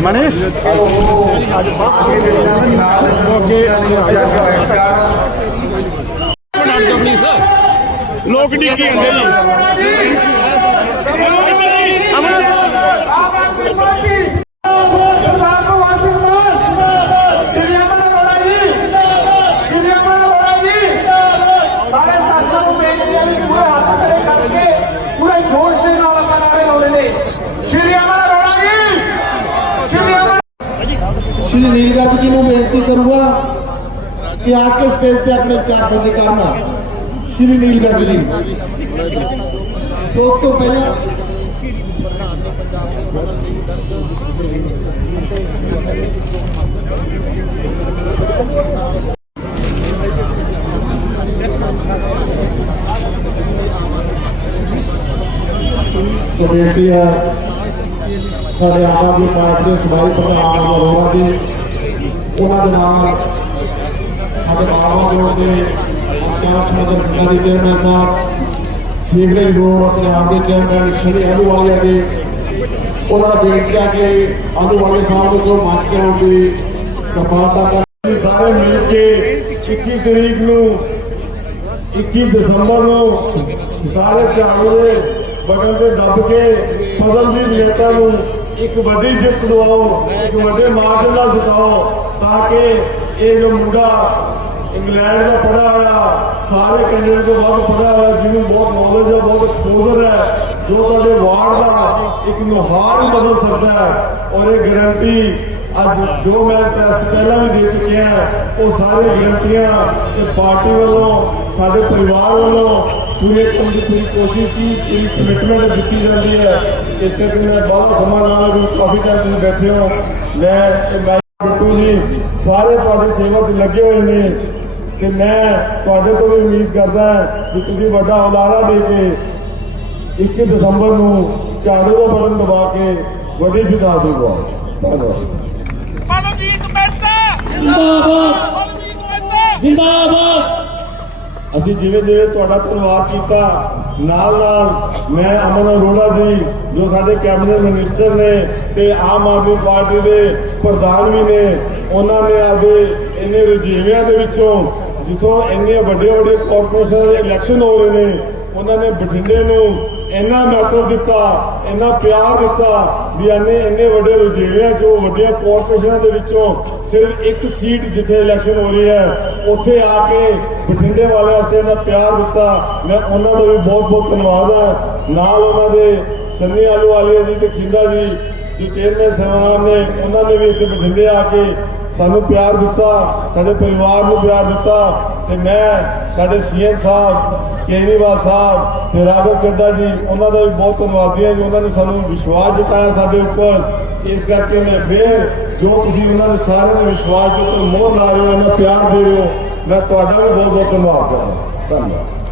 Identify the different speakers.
Speaker 1: ਮਨੀਸ਼? ਲੋਕ ਡਿੱਗੀ ਹੁੰਦੇ ਜੀ
Speaker 2: ਸਾਰੇ ਸਾਥੀਆਂ ਨੂੰ ਬੇਨਤੀ ਹੈ ਵੀ ਪੂਰੇ ਹੱਥ ਖੜੇ ਕਰਕੇ ਪੂਰੇ ਜੋਸ਼ ਦੇ ਨਾਲ ਆਪਾਂ ਨਾਰੇ ਲਾਉਣੇ ਨੇ ਸ਼੍ਰੀ ਅਮਰ ਅਰੋੜਾ ਜੀ ਸ਼੍ਰੀ ਅਮਰ
Speaker 3: ਸ਼੍ਰੀ ਨੀਲਗੜ੍ਹ ਜੀ ਨੂੰ ਬੇਨਤੀ ਕਰੂੰਗਾ ਕਿ ਆ ਕੇ ਸਟੇਜ ਤੇ ਆਪਣੇ ਵਿਚਾਰ ਸਾਂਝੇ ਕਰਨ ਸ਼੍ਰੀ ਨੀਲ ਗੰਗ ਜੀ। ਤੋਂ ਤੋਂ ਪਹਿਲਾਂ ਸੋ ਬੇਨਤੀ ਹੈ ਸਾਡੇ ਆਮ ਆਦਮੀ ਪਾਰਟੀ ਦੇ ਸਮਾਈ ਪ੍ਰਧਾਨ ਅਰੋੜਾ ਜੀ ਉਹਨਾਂ ਦੇ ਨਾਲ ਸਾਡੇ ਬਾਬਾ ਜੋੜ ਦੇ ਚਾਰ ਸਮਦਰ ਪਿੰਡਾਂ ਦੇ ਚੇਅਰਮੈਨ ਸਾਹਿਬ, ਸੀਵਰੇਜ ਬੋਰਡ ਪੰਜਾਬ ਦੇ ਚੇਅਰਮੈਨ ਸ਼੍ਰੀ ਆਲੂਵਾਲੀਆ ਜੀ, ਉਹਨਾਂ ਦਾ ਬੇਨਤੀ ਹੈ ਕਿ ਆਲੂਵਾਲੀਆ ਸਾਹਿਬ ਨੂੰ ਜੋ ਮੰਚ ਤੇ ਆਉਣ ਦੀ ਕਿਰਪਾਲਤਾ ਕਰ
Speaker 4: ਸਾਰੇ ਮਿਲ ਕੇ 21 ਤਰੀਕ ਨੂੰ 21 ਦਸੰਬਰ ਨੂੰ ਸਾਰੇ ਝਾੜੂ ਦੇ ਬਟਨ ਤੇ ਦੱਬ ਕੇ ਪਦਮਜੀਤ ਨੇਤਾ ਨੂੰ ਇੱਕ ਵੱਡੀ ਜਿੱਤ ਦਿਵਾਓ, ਇੱਕ ਵੱਡੇ ਮਾਰਜਨ ਨਾਲ ਜਿਤਾਓ। ਕਿ ਇਹ ਜੋ ਮੁੰਡਾ ਇੰਗਲੈਂਡ ਦਾ ਪੜ੍ਹਿਆ ਹੋਇਆ, ਸਾਰੇ ਕੈਨੇਡਾ ਤੋਂ ਵੱਧ ਪੜ੍ਹਿਆ ਹੋਇਆ, ਜਿਹਨੂੰ ਬਹੁਤ ਨੌਲੇਜ ਹੈ, ਬਹੁਤ ਐਕਸਪੋਜ਼ਰ ਹੈ, ਜੋ ਤੁਹਾਡੇ ਵਾਰਡ ਦਾ ਇੱਕ ਨੁਹਾਰ ਹੀ ਬਦਲ ਸਕਦਾ ਹੈ, ਔਰ ਇਹ ਗਾਰੰਟੀ ਅੱਜ ਜੋ ਮੈਂ ਪ੍ਰੈਸ ਪਹਿਲਾਂ ਵੀ ਦੇ ਚੁੱਕਿਆ ਉਹ ਸਾਰੇ ਗਰੰਟੀਆਂ ਤੇ ਪਾਰਟੀ ਵੱਲੋਂ, ਸਾਡੇ ਪਰਿਵਾਰ ਵੱਲੋਂ ਪੂਰੇ ਕੰਮ ਦੀ ਪੂਰੀ ਕੋਸ਼ਿਸ਼ ਕੀ, ਪੂਰੀ ਕਮਿਟਮੈਂਟ ਦਿੱਤੀ ਜਾਂਦੀ ਹੈ। ਇਸ ਕਰਕੇ ਮੈਂ ਬਹੁਤ ਸਮਾਂ ਨਾਲ ਕਾਫੀ ਟਾਈਮ ਤੁਸੀਂ ਬੈਠੇ ਹੋ। ਮੈਂ ਜੀ ਸਾਰੇ ਤੁਹਾਡੀ ਸੇਵਾ 'ਚ ਲੱਗੇ ਹੋਏ ਨੇ ਤੇ ਮੈਂ ਤੁਹਾਡੇ ਤੋਂ ਵੀ ਉਮੀਦ ਕਰਦਾ ਕਿ ਤੁਸੀਂ ਵੱਡਾ ਉਲਾਰਾ ਦੇ ਕੇ 21 ਦਸੰਬਰ ਨੂੰ ਝਾੜੂ ਦਾ ਬਟਨ ਦਬਾ ਕੇ ਵੱਡੀ ਜਿਤਾ ਦੂਗਾ ਧੰਨਵਾਦ।
Speaker 1: ਬਲਜੀਤ ਮਹਿਤਾ!
Speaker 3: ਜਿੰਦਾਬਾਦ।
Speaker 1: ਬਲਜੀਤ ਮਹਿਤਾ!
Speaker 3: ਜਿੰਦਾਬਾਦ।
Speaker 4: ਅਸੀਂ ਜਿਵੇਂ ਜਿਵੇਂ ਤੁਹਾਡਾ ਧੰਨਵਾਦ ਕੀਤਾ ਨਾਲ ਨਾਲ ਮੈਂ ਅਮਨ ਅਰੋੜਾ ਜੀ, ਜੋ ਸਾਡੇ ਕੈਬਨਿਟ ਮਿਨਿਸਟਰ ਨੇ ਤੇ ਆਮ ਆਦਮੀ ਪਾਰਟੀ ਦੇ ਪ੍ਰਧਾਨ ਵੀ ਨੇ, ਉਹਨਾਂ ਨੇ ਆਪਦੇ ਇੰਨੇ ਰਜੀਵਿਆਂ ਦੇ ਵਿੱਚੋਂ ਜਿੱਥੋਂ ਇੰਨੇ ਵੱਡੇ ਵੱਡੇ ਕਾਰਪੋਰੇਸ਼ਨ ਦੇ ਇਲੈਕਸ਼ਨ ਹੋ ਰਹੇ ਨੇ ਉਹਨਾਂ ਨੇ ਬਠਿੰਡੇ ਨੂੰ ਇੰਨਾ ਮਹੱਤਵ ਦਿੱਤਾ, ਇੰਨਾ ਪਿਆਰ ਦਿੱਤਾ ਵੀ ਇੰਨੇ ਇੰਨੇ ਵੱਡੇ ਰੁਝੇਵਿਆਂ ਚੋਂ ਵੱਡੀਆਂ ਕਾਰਪੋਰੇਸ਼ਨਾਂ ਦੇ ਵਿੱਚੋਂ ਸਿਰਫ ਇੱਕ ਸੀਟ ਜਿੱਥੇ ਇਲੈਕਸ਼ਨ ਹੋ ਰਹੀ ਹੈ, ਉੱਥੇ ਆ ਕੇ ਬਠਿੰਡੇ ਵਾਲਿਆਂ ਵਾਸਤੇ ਇੰਨਾ ਪਿਆਰ ਦਿੱਤਾ। ਮੈਂ ਉਹਨਾਂ ਦਾ ਵੀ ਬਹੁਤ ਬਹੁਤ ਧੰਨਵਾਦ ਹੈ ਨਾਲ ਉਹਨਾਂ ਦੇ ਸੰਨੀ ਆਲੂ ਆਲੂਵਾਲੀਆ ਜੀ ਤੇ ਖਿੰਦਾ ਜੀ ਜੋ ਚੇਅਰਮੈਨ ਸਾਹਿਬ ਨੇ, ਉਹਨਾਂ ਨੇ ਵੀ ਇੱਥੇ ਬਠਿੰਡੇ ਆ ਕੇ ਸਾਨੂੰ ਪਿਆਰ ਦਿੱਤਾ, ਸਾਡੇ ਪਰਿਵਾਰ ਨੂੰ ਪਿਆਰ ਦਿੱਤਾ ਤੇ ਮੈਂ ਸਾਡੇ ਸੀਐਮ ਸਾਹਿਬ ਕੇਜਰੀਵਾਲ ਸਾਹਿਬ ਤੇ ਰਾਘਵ ਚੱਡਾ ਜੀ, ਉਹਨਾਂ ਦਾ ਵੀ ਬਹੁਤ ਧੰਨਵਾਦੀ ਹਾਂ ਜੀ। ਉਹਨਾਂ ਨੇ ਸਾਨੂੰ ਵਿਸ਼ਵਾਸ ਜਤਾਇਆ ਸਾਡੇ ਉੱਪਰ। ਇਸ ਕਰਕੇ ਮੈਂ ਫੇਰ ਜੋ ਤੁਸੀਂ ਉਹਨਾਂ ਦੇ ਸਾਰਿਆਂ ਦੇ ਵਿਸ਼ਵਾਸ ਦੇ ਉੱਪਰ ਮੋਹਰ ਲਾ ਰਹੇ ਹੋ, ਉਹਨਾਂ ਪਿਆਰ ਦੇ ਰਹੇ ਹੋ, ਮੈਂ ਤੁਹਾਡਾ ਵੀ ਬਹੁਤ ਬਹੁਤ ਧੰਨਵਾਦ ਕਰਦਾ। ਧੰਨਵਾਦ।